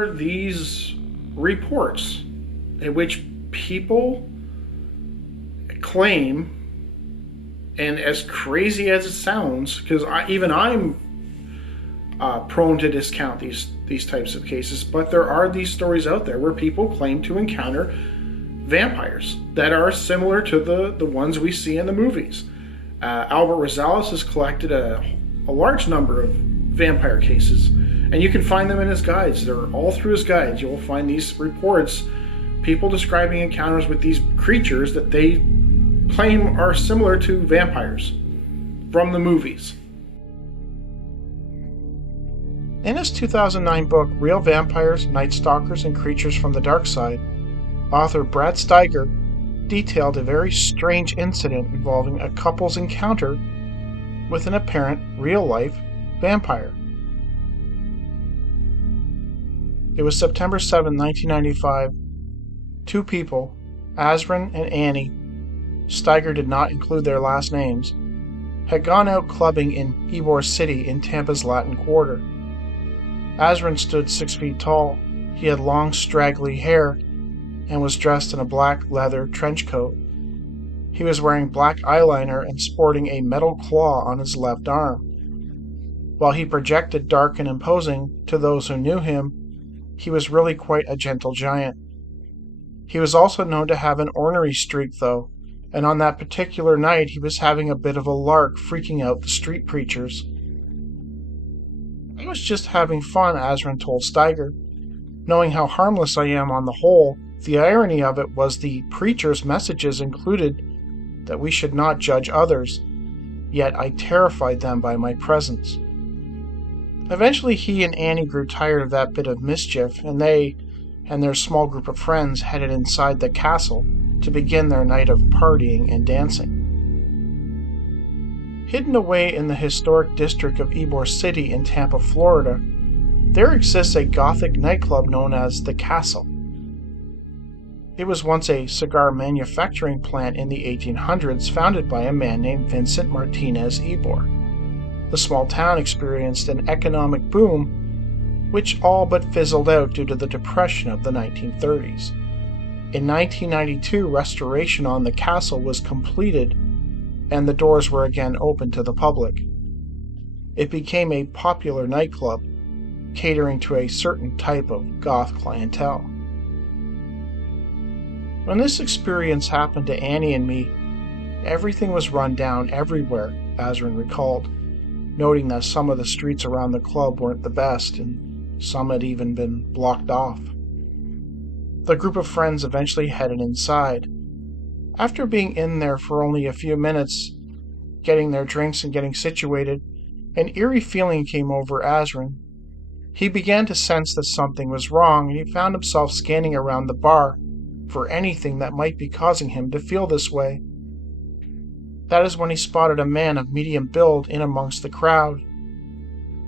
are these reports in which people claim, and as crazy as it sounds, because I'm prone to discount these types of cases, but there are these stories out there where people claim to encounter vampires that are similar to the ones we see in the movies. Albert Rosales has collected a large number of vampire cases, and you can find them in his guides. They're all through his guides. You'll find these reports, people describing encounters with these creatures that they claim are similar to vampires from the movies. In his 2009 book, Real Vampires, Night Stalkers, and Creatures from the Dark Side, author Brad Steiger detailed a very strange incident involving a couple's encounter with an apparent real-life vampire. It was September 7, 1995. Two people, Azrin and Annie, Steiger did not include their last names, had gone out clubbing in Ybor City in Tampa's Latin Quarter. Azrin stood 6 feet tall. He had long, straggly hair and was dressed in a black leather trench coat. He was wearing black eyeliner and sporting a metal claw on his left arm. While he projected dark and imposing to those who knew him, he was really quite a gentle giant. He was also known to have an ornery streak, though, and on that particular night he was having a bit of a lark, freaking out the street preachers. "I was just having fun," Azrin told Steiger. "Knowing how harmless I am on the whole, the irony of it was the preacher's messages included that we should not judge others, yet I terrified them by my presence." Eventually he and Annie grew tired of that bit of mischief, and they and their small group of friends headed inside the castle to begin their night of partying and dancing. Hidden away in the historic district of Ybor City in Tampa, Florida, there exists a Gothic nightclub known as the Castle. It was once a cigar manufacturing plant in the 1800s founded by a man named Vincent Martinez Ybor. The small town experienced an economic boom which all but fizzled out due to the Depression of the 1930s. In 1992, restoration on the castle was completed, and the doors were again open to the public. It became a popular nightclub, catering to a certain type of goth clientele. When this experience happened to Annie and me, everything was run down everywhere, Azrin recalled, noting that some of the streets around the club weren't the best, and some had even been blocked off. The group of friends eventually headed inside. After being in there for only a few minutes, getting their drinks and getting situated, an eerie feeling came over Azrin. He began to sense that something was wrong, and he found himself scanning around the bar for anything that might be causing him to feel this way. That is when he spotted a man of medium build in amongst the crowd.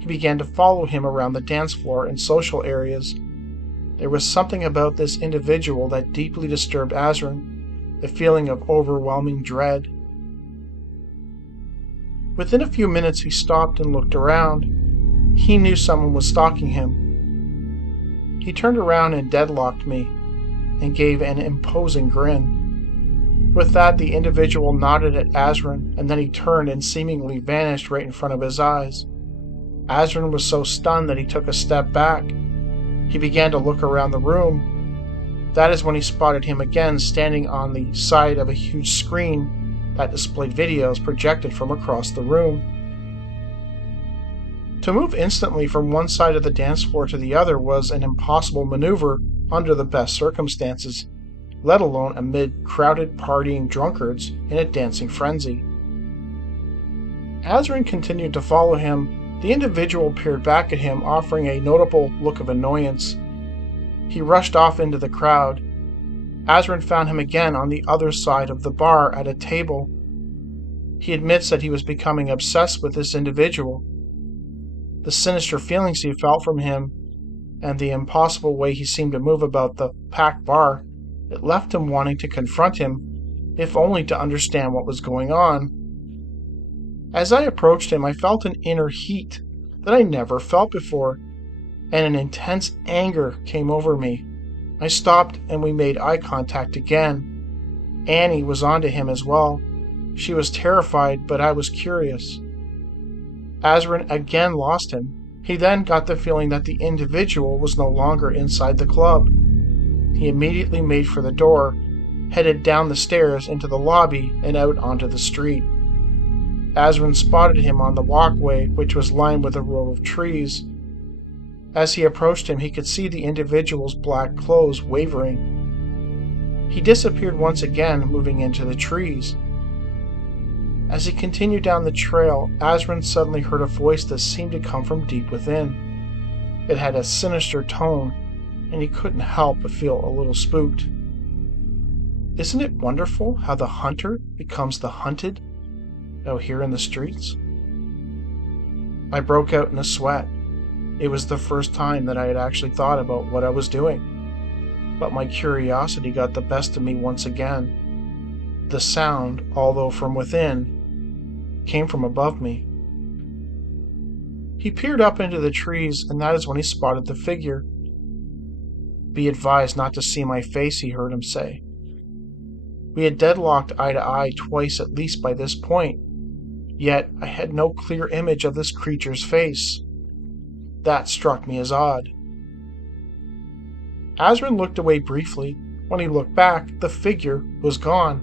He began to follow him around the dance floor and social areas. There was something about this individual that deeply disturbed Azrin, the feeling of overwhelming dread. Within a few minutes he stopped and looked around. He knew someone was stalking him. He turned around and deadlocked me, and gave an imposing grin. With that, the individual nodded at Azrin, and then he turned and seemingly vanished right in front of his eyes. Azrin was so stunned that he took a step back. He began to look around the room. That is when he spotted him again, standing on the side of a huge screen that displayed videos projected from across the room. To move instantly from one side of the dance floor to the other was an impossible maneuver under the best circumstances, let alone amid crowded partying drunkards in a dancing frenzy. Azrin continued to follow him. The individual peered back at him, offering a notable look of annoyance. He rushed off into the crowd. Azrin found him again on the other side of the bar at a table. He admits that he was becoming obsessed with this individual. The sinister feelings he felt from him, and the impossible way he seemed to move about the packed bar, it left him wanting to confront him, if only to understand what was going on. As I approached him, I felt an inner heat that I never felt before. and an intense anger came over me. I stopped and we made eye contact again. Annie was onto him as well. She was terrified, but I was curious. Azrin again lost him. He then got the feeling that the individual was no longer inside the club. He immediately made for the door, headed down the stairs into the lobby and out onto the street. Azrin spotted him on the walkway, which was lined with a row of trees. As he approached him, he could see the individual's black clothes wavering. He disappeared once again, moving into the trees. As he continued down the trail, Azrin suddenly heard a voice that seemed to come from deep within. It had a sinister tone, and he couldn't help but feel a little spooked. Isn't it wonderful how the hunter becomes the hunted out here in the streets? I broke out in a sweat. It was the first time that I had actually thought about what I was doing. But my curiosity got the best of me once again. The sound, although from within, came from above me. He peered up into the trees, and that is when he spotted the figure. "Be advised not to see my face," he heard him say. We had deadlocked eye to eye twice at least by this point, yet I had no clear image of this creature's face. That struck me as odd. Azrin looked away briefly. When he looked back, the figure was gone.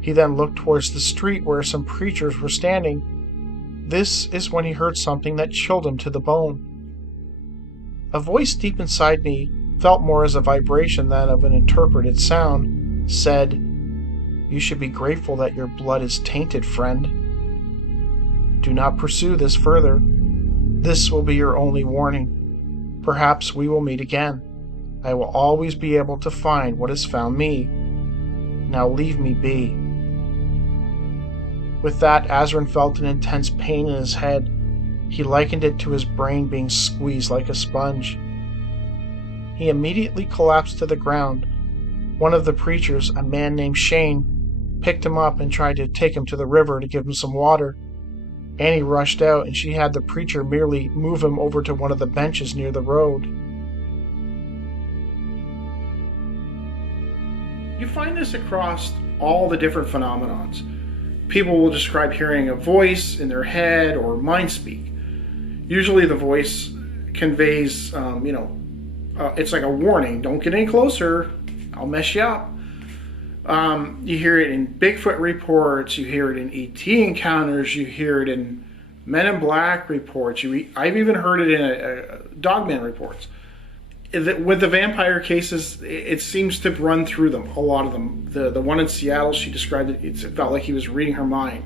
He then looked towards the street where some preachers were standing. This is when he heard something that chilled him to the bone. A voice deep inside me, felt more as a vibration than of an interpreted sound, said, "You should be grateful that your blood is tainted, friend. Do not pursue this further. This will be your only warning. Perhaps we will meet again. I will always be able to find what has found me. Now leave me be." With that, Azrin felt an intense pain in his head. He likened it to his brain being squeezed like a sponge. He immediately collapsed to the ground. One of the preachers, a man named Shane, picked him up and tried to take him to the river to give him some water. Annie rushed out, and she had the preacher merely move him over to one of the benches near the road. You find this across all the different phenomenons. People will describe hearing a voice in their head or mind speak. Usually the voice conveys, it's like a warning. Don't get any closer. I'll mess you up. You hear it in Bigfoot reports. You hear it in ET encounters. You hear it in Men in Black reports. I've even heard it in Dogman reports. With the vampire cases, it seems to run through them, a lot of them. The one in Seattle, she described it, it felt like he was reading her mind.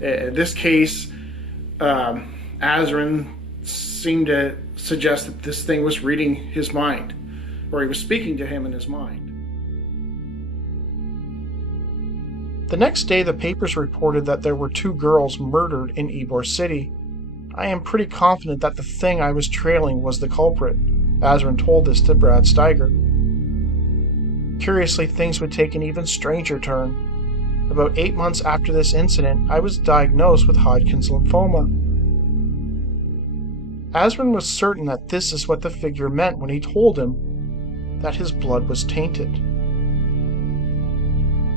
In this case, Azrin seemed to suggest that this thing was reading his mind, or he was speaking to him in his mind. The next day, the papers reported that there were 2 girls murdered in Ybor City. I am pretty confident that the thing I was trailing was the culprit. Azrin told this to Brad Steiger. Curiously, things would take an even stranger turn. About 8 months after this incident, I was diagnosed with Hodgkin's lymphoma. Azrin was certain that this is what the figure meant when he told him that his blood was tainted.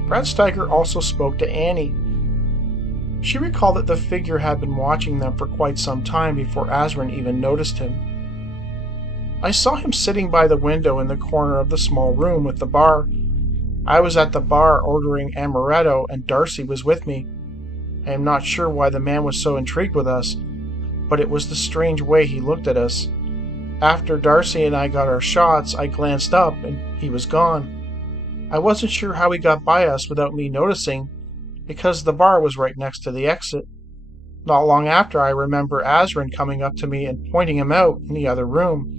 Brad Steiger also spoke to Annie. She recalled that the figure had been watching them for quite some time before Azrin even noticed him. I saw him sitting by the window in the corner of the small room with the bar. I was at the bar ordering amaretto, and Darcy was with me. I am not sure why the man was so intrigued with us, but it was the strange way he looked at us. After Darcy and I got our shots, I glanced up, and he was gone. I wasn't sure how he got by us without me noticing, because the bar was right next to the exit. Not long after, I remember Azrin coming up to me and pointing him out in the other room.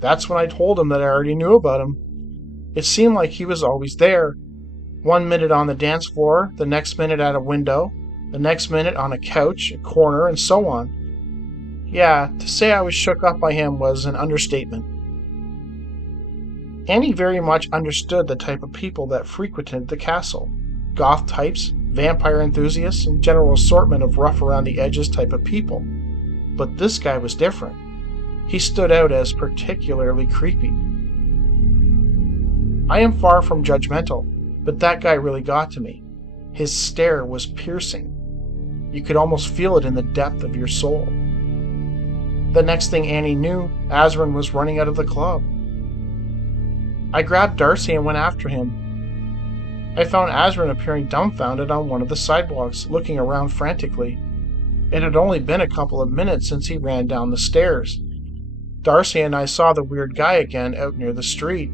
That's when I told him that I already knew about him. It seemed like he was always there. 1 minute on the dance floor, the next minute at a window, the next minute on a couch, a corner, and so on. Yeah, to say I was shook up by him was an understatement. Annie very much understood the type of people that frequented the castle. Goth types, vampire enthusiasts, and general assortment of rough-around-the-edges type of people. But this guy was different. He stood out as particularly creepy. I am far from judgmental, but that guy really got to me. His stare was piercing. You could almost feel it in the depth of your soul. The next thing Annie knew, Azrin was running out of the club. I grabbed Darcy and went after him. I found Azrin appearing dumbfounded on one of the sidewalks, looking around frantically. It had only been a couple of minutes since he ran down the stairs. Darcy and I saw the weird guy again out near the street.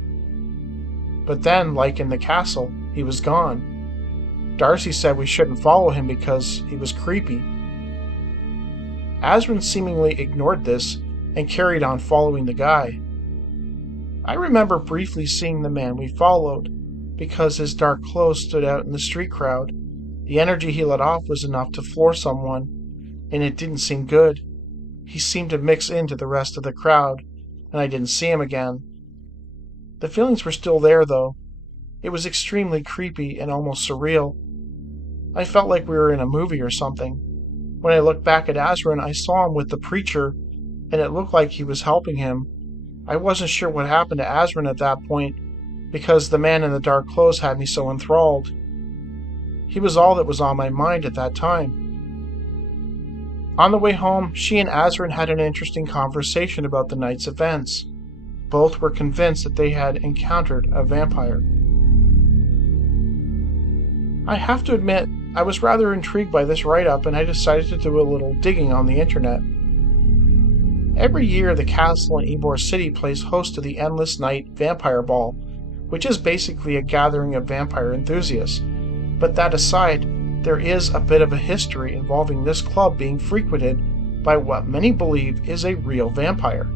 But then, like in the castle, he was gone. Darcy said we shouldn't follow him because he was creepy. Azrin seemingly ignored this and carried on following the guy. I remember briefly seeing the man we followed, because his dark clothes stood out in the street crowd. The energy he let off was enough to floor someone, and it didn't seem good. He seemed to mix into the rest of the crowd, and I didn't see him again. The feelings were still there, though. It was extremely creepy and almost surreal. I felt like we were in a movie or something. When I looked back at Azrin, I saw him with the preacher, and it looked like he was helping him. I wasn't sure what happened to Azrin at that point, because the man in the dark clothes had me so enthralled. He was all that was on my mind at that time. On the way home, she and Azrin had an interesting conversation about the night's events. Both were convinced that they had encountered a vampire. I have to admit, I was rather intrigued by this write-up, and I decided to do a little digging on the internet. Every year, the castle in Ybor City plays host to the Endless Night Vampire Ball, which is basically a gathering of vampire enthusiasts. But that aside, there is a bit of a history involving this club being frequented by what many believe is a real vampire.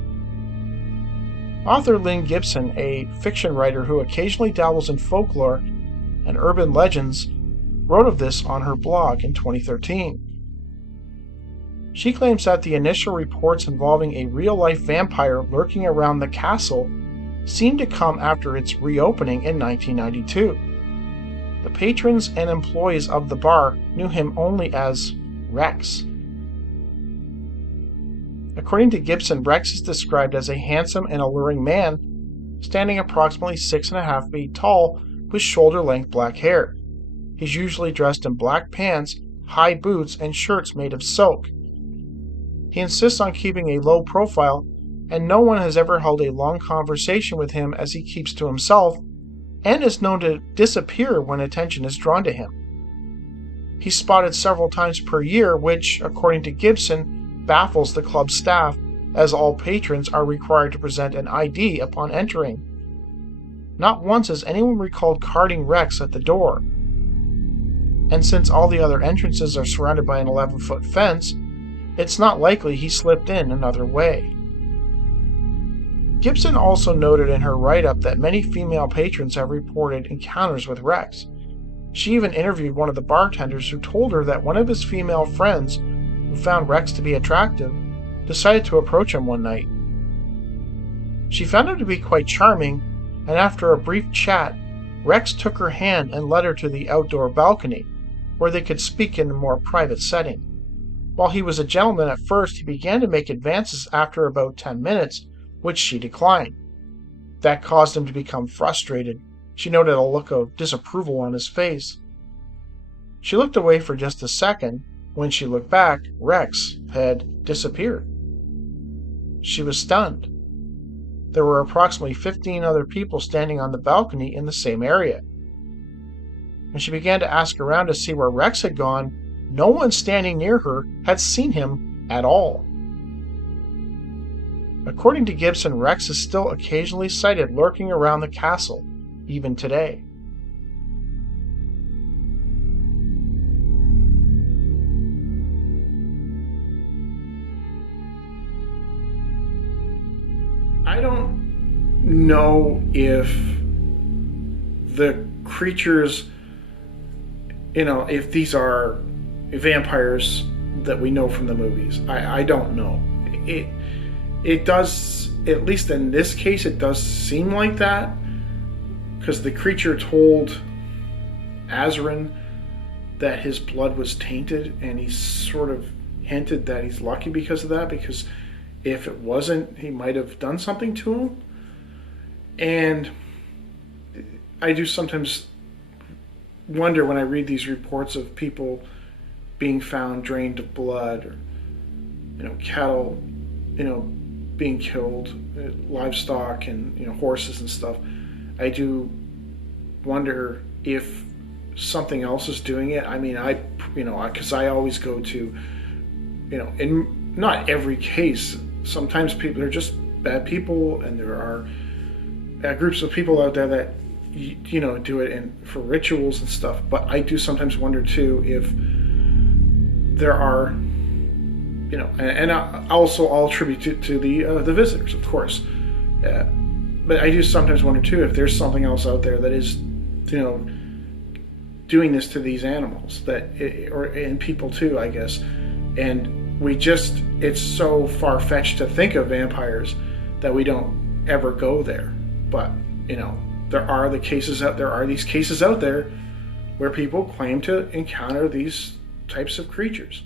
Author Lynn Gibson, a fiction writer who occasionally dabbles in folklore and urban legends, wrote of this on her blog in 2013. She claims that the initial reports involving a real-life vampire lurking around the castle seemed to come after its reopening in 1992. The patrons and employees of the bar knew him only as Rex. According to Gibson, Rex is described as a handsome and alluring man, standing approximately 6.5 feet tall with shoulder-length black hair. He's usually dressed in black pants, high boots, and shirts made of silk. He insists on keeping a low profile, and no one has ever held a long conversation with him as he keeps to himself, and is known to disappear when attention is drawn to him. He's spotted several times per year, which, according to Gibson, baffles the club staff, as all patrons are required to present an ID upon entering. Not once has anyone recalled carding Rex at the door. And since all the other entrances are surrounded by an 11-foot fence, it's not likely he slipped in another way. Gibson also noted in her write-up that many female patrons have reported encounters with Rex. She even interviewed one of the bartenders who told her that one of his female friends, who found Rex to be attractive, decided to approach him one night. She found him to be quite charming, and after a brief chat, Rex took her hand and led her to the outdoor balcony, where they could speak in a more private setting. While he was a gentleman at first, he began to make advances after about 10 minutes, which she declined. That caused him to become frustrated. She noted a look of disapproval on his face. She looked away for just a second. When she looked back, Rex had disappeared. She was stunned. There were approximately 15 other people standing on the balcony in the same area. When she began to ask around to see where Rex had gone, no one standing near her had seen him at all. According to Gibson, Rex is still occasionally sighted lurking around the castle, even today. I don't know if the creatures, if these are vampires that we know from the movies. I don't know. It does, at least in this case, it does seem like that, because the creature told Azrin that his blood was tainted, and he sort of hinted that he's lucky because of that, because if it wasn't, he might have done something to him. And I do sometimes wonder when I read these reports of people being found drained of blood, or cattle being killed, livestock and horses and stuff. I do wonder if something else is doing it. I mean, because I always go to, in not every case, sometimes people are just bad people, and there are groups of people out there that do it for rituals and stuff. But I do sometimes wonder too if there are, and also all tribute to the visitors, of course. But I do sometimes wonder too if there's something else out there that is, doing this to these animals, and people too, I guess. And it's so far-fetched to think of vampires that we don't ever go there. But there are these cases out there where people claim to encounter these types of creatures.